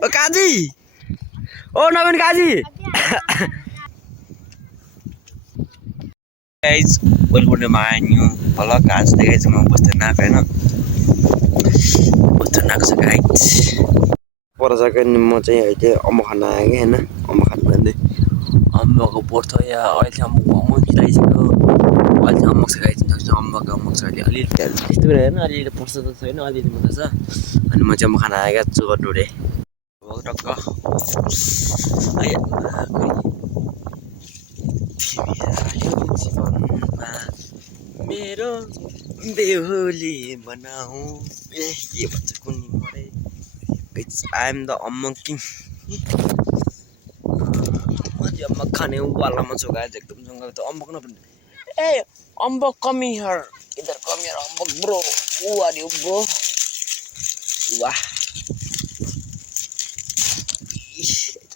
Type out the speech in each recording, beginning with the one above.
ओ काजी ओ नवीन Kazi guys welcome to my new vlog आज देखाइछु म बस्दै नाक हैन बस्दै नाक छ गाइस पर जग्गा नि म चाहिँ अहिले अम्बक खान आए के हैन अम्बक खान भन्दै अम्बकको बोर्थ या अहिले अम्बक खिलाइसक्यो अहिले अम्बक छ गाइस अम्बक छ अलि त्यस्तो हैन अलि पर्छ त छैन अलि मात्र छ अनि म चाहिँ अम्बक खान आएका छु गडुडे टक्क आया मेरो बेहुली बनाऊ के भन्छ कुन्नी मरे आई एम द अम्बक किङ मैले अम्बक खाने वालामा छु गाइस एकदम जंगल त अम्बक न ए अम्बक कमी हियर इधर come here Ambak bro who are you bro वाह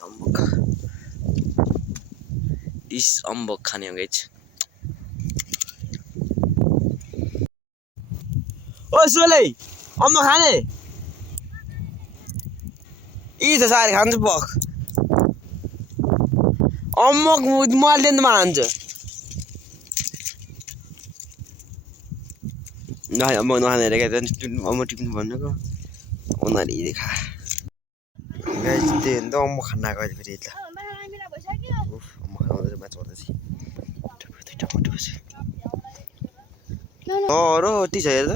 अम्बक दिस अम्बक खाने हो गाइस ओ सोले अम्बक खाने ई त सारे खान्छ बक अम्बक मैले त मान्छ नखाने अम्बक नखाने रे गाइस अम्बक टिप्नु भन्नुको उनीहरु देखा गाइस त्यो त अम्बक खान आएको अहिले फेरि ल उफ अम्बक खाउँदै माछ पर्दैछ टमाटो छ रो ती छ हेर त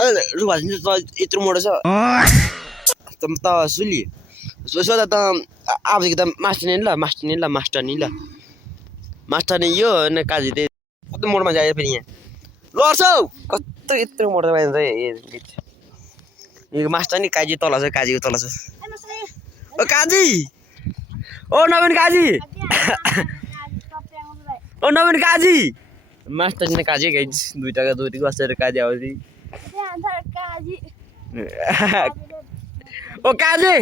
अरे रुवा चाहिँ यत्रो मोटो छ त सुली सोचा त आफैको त मास्टर नि नि यो न काजी त्यही कस्तो मोटोमा जायो फेरि यहाँ लड्छौ कस्तो यत्रो मोटो मान्छ यो मास्टर नि काजी तल छ काजीको तल छ ओ काजी ओ नवीन काजी ओ नवीन काजी मास्टर नि काजी गाइस दुईटाको दुईटी बसेर काजी आउँछ ओ काजी